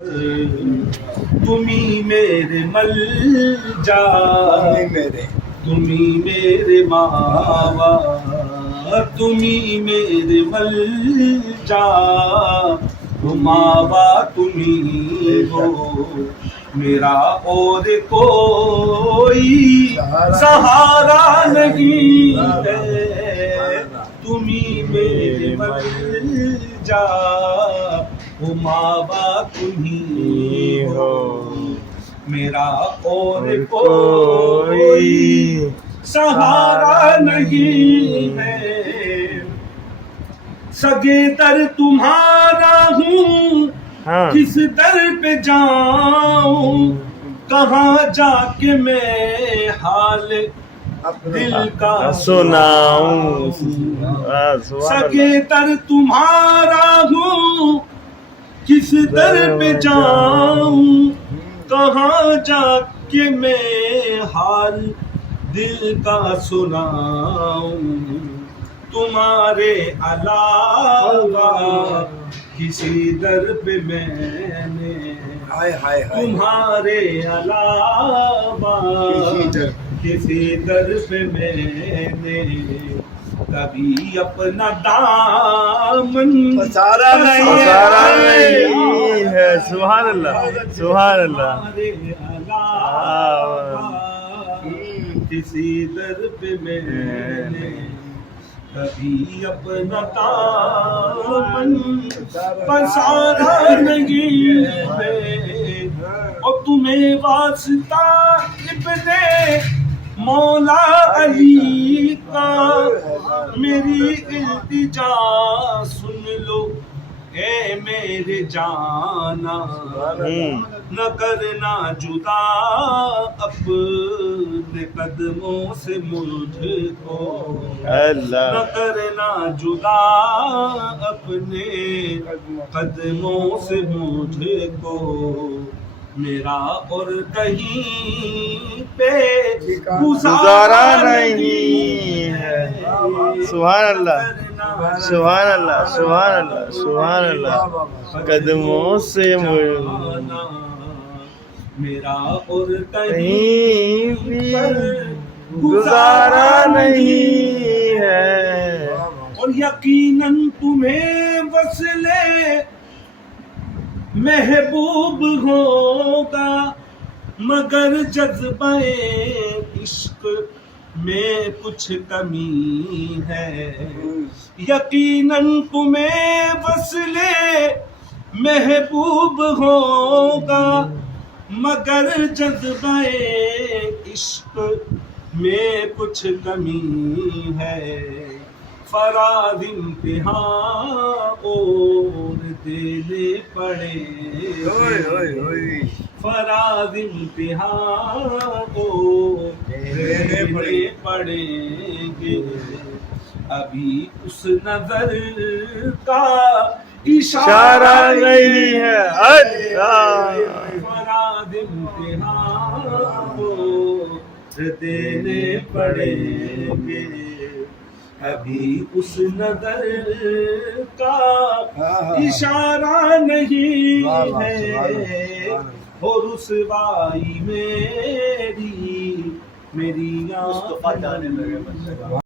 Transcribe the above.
تمہیں میرے مل جا، تمہیں میرے ماوا، تمہیں میرے مل جا، ماوا تمہیں ہو، میرا اور کوئی سہارا نہیں ہے، تمہیں میرے مل جا، ماوا تمہیں ہو، میرا اور کوئی سہارا نہیں ہے، سگے در تمہارا ہوں، کس در پہ جاؤں، کہاں جا کے میں حال دل کا سناؤں، سگے در تمہارا ہوں، کس در پہ جاؤں، کہاں جا کے میں حال دل کا سناؤں، تمہارے علاوہ کسی در پہ میں نے، تمہارے علاوہ کسی در پہ میں نے کبھی اپنا دامن پسارا نہیں ہے، سبحان اللہ سبحان اللہ، کسی در پہ میں نے کبھی اپنا دامن پسارا نہیں ہے، اور تمہیں واسطہ ابن مولا علی کا میری التجا سن لو، اے میرے جانا، نہ کرنا جدا اپنے قدموں سے مجھ کو، نہ کرنا جدا اپنے قدموں سے مجھ کو، میرا اور کہیں پہ گزارا نہیں ہے، سبحان اللہ سبحان اللہ سبحان اللہ سبحان اللہ، قدموں سے مڑنا میرا اور کہیں پر گزارا نہیں ہے، اور یقیناً تمہیں وصلے محبوب ہوگا، مگر جذبہ عشق میں کچھ کمی ہے، یقیناً تمہیں وصل محبوب ہوگا، مگر جذبہ عشق میں کچھ کمی ہے، فراز امتحان اور دینے پڑے، فراز امتحان اور دینے پڑیں گے، ابھی اس نظر کا اشارہ نہیں ہے، فراز امتحان اور دینے پڑیں گے، ابھی اس نظر کا اشارہ نہیں ہے، اور رسوائی میری